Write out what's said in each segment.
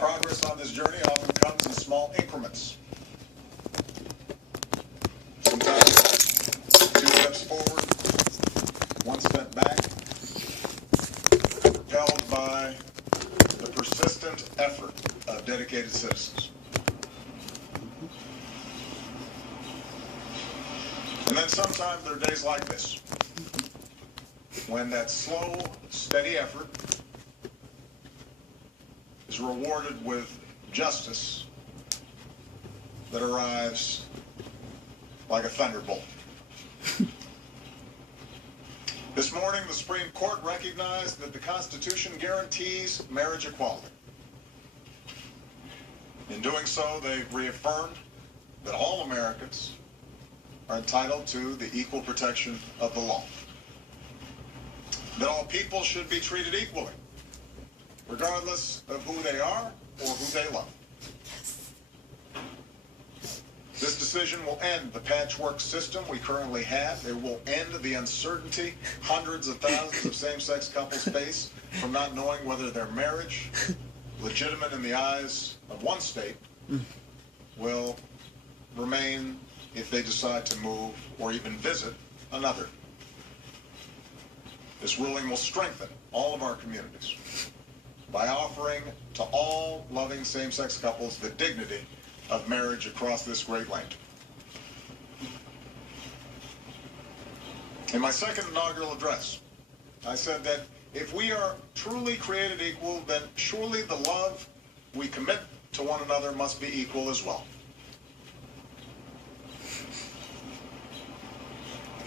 Progress on this journey often comes in small increments. Sometimes 2 steps forward, 1 step back, propelled by the persistent effort of dedicated citizens. And then sometimes there are days like this, when that slow, steady effort is rewarded with justice that arrives like a thunderbolt. This morning, the Supreme Court recognized that the Constitution guarantees marriage equality. In doing so, they reaffirmed that all Americans are entitled to the equal protection of the law. That all people should be treated equally, regardless of who they are or who they love. This decision will end the patchwork system we currently have. It will end the uncertainty hundreds of thousands of same-sex couples face from not knowing whether their marriage, legitimate in the eyes of one state, will remain if they decide to move or even visit another. This ruling will strengthen all of our communities by offering to all loving same-sex couples the dignity of marriage across this great land. In my second inaugural address, I said that if we are truly created equal, then surely the love we commit to one another must be equal as well.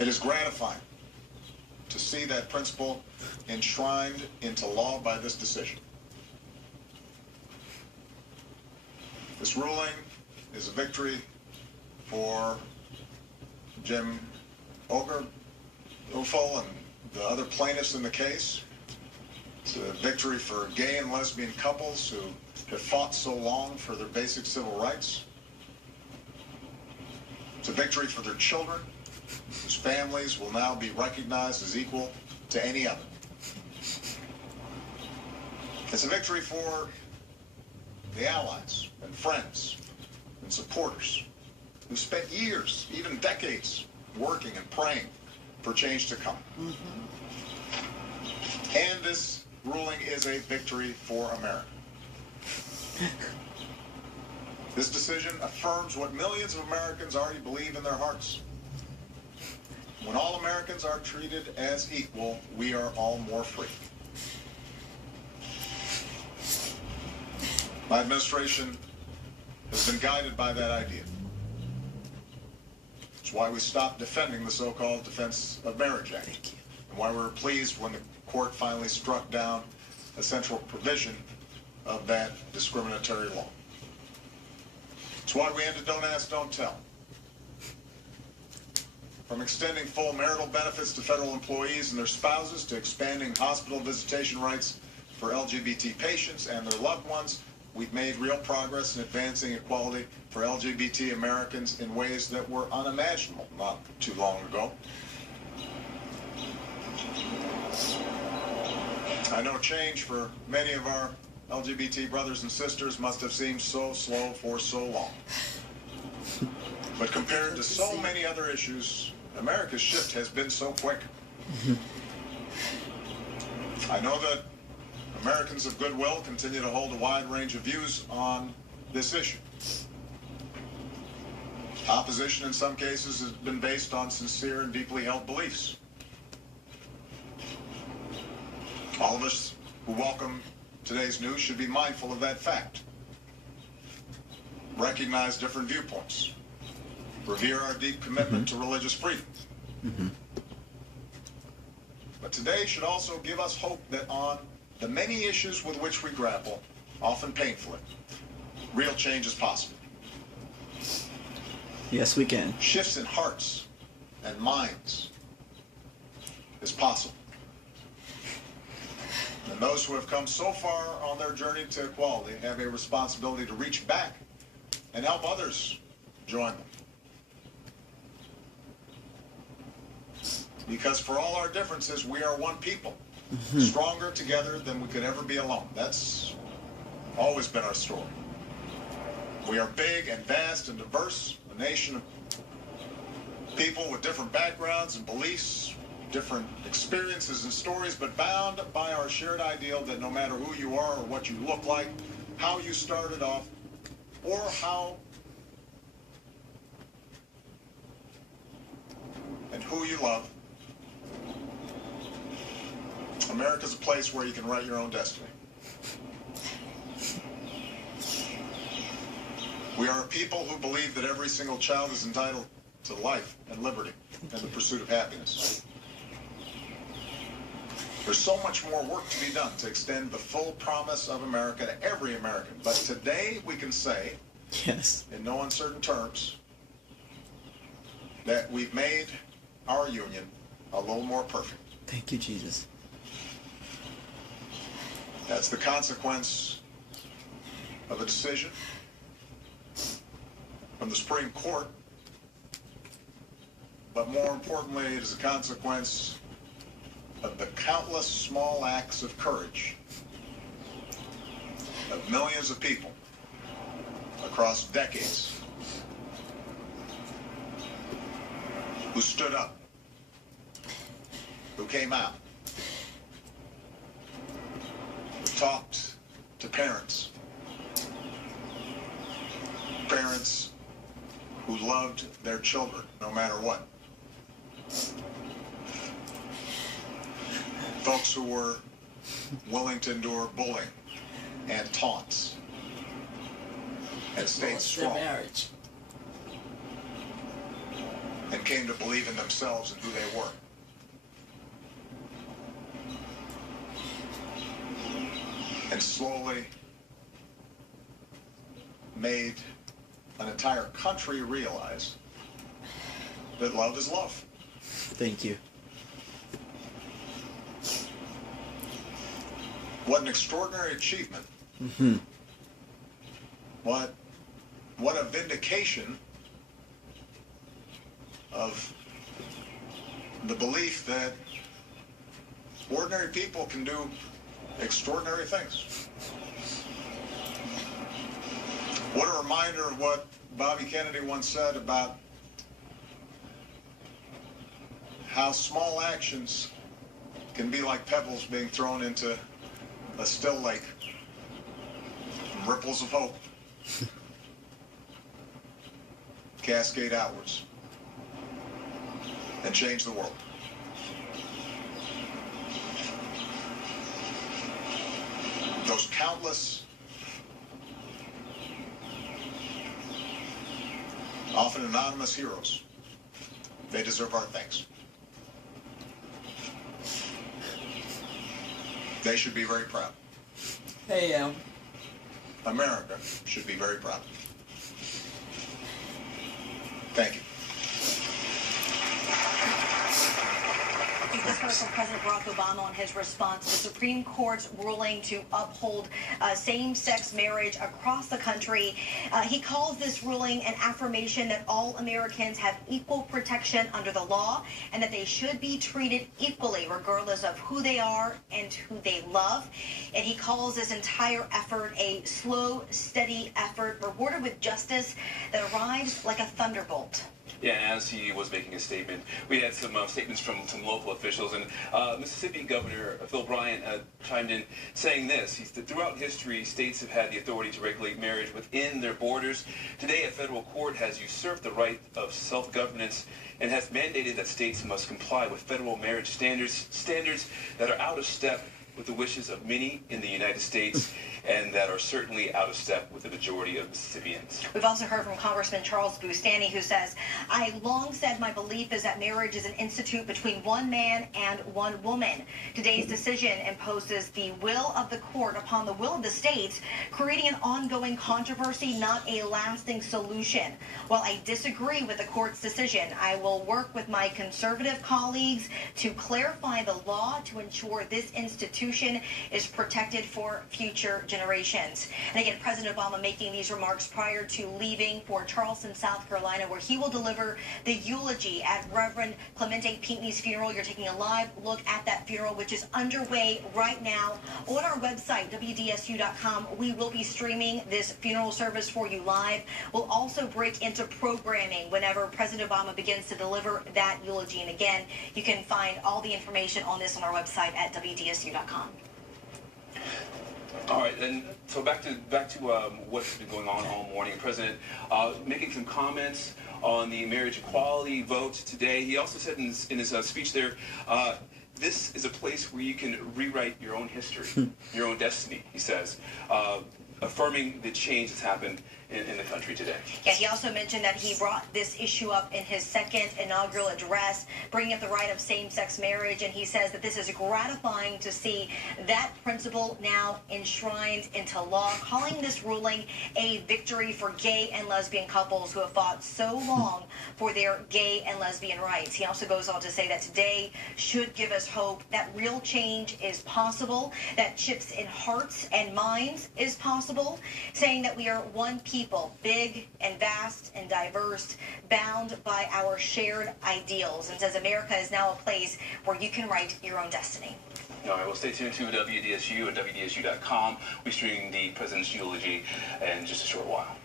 It is gratifying to see that principle enshrined into law by this decision. This ruling is a victory for Jim Ogerfel and the other plaintiffs in the case. It's a victory for gay and lesbian couples who have fought so long for their basic civil rights. It's a victory for their children, whose families will now be recognized as equal to any other. It's a victory for the allies and friends and supporters who spent years, even decades, working and praying for change to come. And this ruling is a victory for America. This decision affirms what millions of Americans already believe in their hearts. When all Americans are treated as equal, we are all more free. My administration has been guided by that idea. It's why we stopped defending the so-called Defense of Marriage Act, and why we were pleased when the court finally struck down a central provision of that discriminatory law. It's why we ended Don't Ask, Don't Tell. From extending full marital benefits to federal employees and their spouses, to expanding hospital visitation rights for LGBT patients and their loved ones, we've made real progress in advancing equality for LGBT Americans in ways that were unimaginable not too long ago. I know change for many of our LGBT brothers and sisters must have seemed so slow for so long. But compared to so many other issues, America's shift has been so quick. I know that Americans of goodwill continue to hold a wide range of views on this issue. Opposition in some cases has been based on sincere and deeply held beliefs. All of us who welcome today's news should be mindful of that fact. Recognize different viewpoints. Revere our deep commitment to religious freedom. But today should also give us hope that on the many issues with which we grapple, often painfully, real change is possible. Yes, we can. Shifts in hearts and minds is possible. And those who have come so far on their journey to equality have a responsibility to reach back and help others join them. Because for all our differences, we are one people, stronger together than we could ever be alone. That's always been our story. We are big and vast and diverse, a nation of people with different backgrounds and beliefs, different experiences and stories, but bound by our shared ideal that no matter who you are or what you look like, how you started off, or how and who you love, America's a place where you can write your own destiny. We are a people who believe that every single child is entitled to life and liberty and the pursuit of happiness. There's so much more work to be done to extend the full promise of America to every American. But today we can say, Yes. in no uncertain terms, that we've made our union a little more perfect. Thank you, Jesus. That's the consequence of a decision from the Supreme Court, but more importantly, it is a consequence of the countless small acts of courage of millions of people across decades who stood up, who came out, who talked to parents who loved their children no matter what. Folks who were willing to endure bullying and taunts and stayed strong and came to believe in themselves and who they were. And slowly made an entire country realize that love is love. Thank you. What an extraordinary achievement. Mm-hmm. What a vindication of the belief that ordinary people can do extraordinary things. What a reminder of what Bobby Kennedy once said about how small actions can be like pebbles being thrown into a still lake. Ripples of hope cascade outwards and change the world. Those countless, often anonymous heroes, they deserve our thanks. They should be very proud. Hey, America should be very proud. Thank you. This heard from President Barack Obama on his response to the Supreme Court's ruling to uphold same-sex marriage across the country. He calls this ruling an affirmation that all Americans have equal protection under the law and that they should be treated equally regardless of who they are and who they love. And he calls this entire effort a slow, steady effort rewarded with justice that arrives like a thunderbolt. Yeah, and as he was making a statement, we had some statements from some local officials, and Mississippi Governor Phil Bryant chimed in saying this. He said, throughout history, states have had the authority to regulate marriage within their borders. Today, a federal court has usurped the right of self-governance and has mandated that states must comply with federal marriage standards that are out of step with the wishes of many in the United States and that are certainly out of step with the majority of Mississippians. We've also heard from Congressman Charles Bustani, who says, I long said my belief is that marriage is an institute between one man and one woman. Today's decision imposes the will of the court upon the will of the states, creating an ongoing controversy, not a lasting solution. While I disagree with the court's decision, I will work with my conservative colleagues to clarify the law to ensure this institution is protected for future generations. generations. And again, President Obama making these remarks prior to leaving for Charleston, South Carolina, where he will deliver the eulogy at Reverend Clemente Pinckney's funeral. You're taking a live look at that funeral, which is underway right now on our website, WDSU.com. We will be streaming this funeral service for you live. We'll also break into programming whenever President Obama begins to deliver that eulogy. And again, you can find all the information on this on our website at WDSU.com. All right, and so back to what's been going on all morning. President making some comments on the marriage equality vote today. He also said in his speech there, this is a place where you can rewrite your own history, your own destiny, he says, affirming the change that's happened in the country today. Yeah, he also mentioned that he brought this issue up in his second inaugural address, bringing up the right of same-sex marriage, and he says that this is gratifying to see that principle now enshrined into law, calling this ruling a victory for gay and lesbian couples who have fought so long for their gay and lesbian rights. He also goes on to say that today should give us hope that real change is possible, that shifts in hearts and minds is possible, saying that we are one people, big and vast and diverse, bound by our shared ideals, and says America is now a place where you can write your own destiny. All right, well, stay tuned to WDSU and WDSU.com. We're streaming the president's eulogy in just a short while.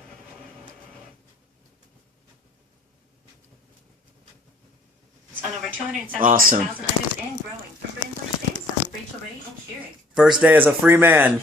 On over 275,000 Awesome. items and growing. From Brand Bush Days, I'm Rachel Ray and Keurig. First day as a free man.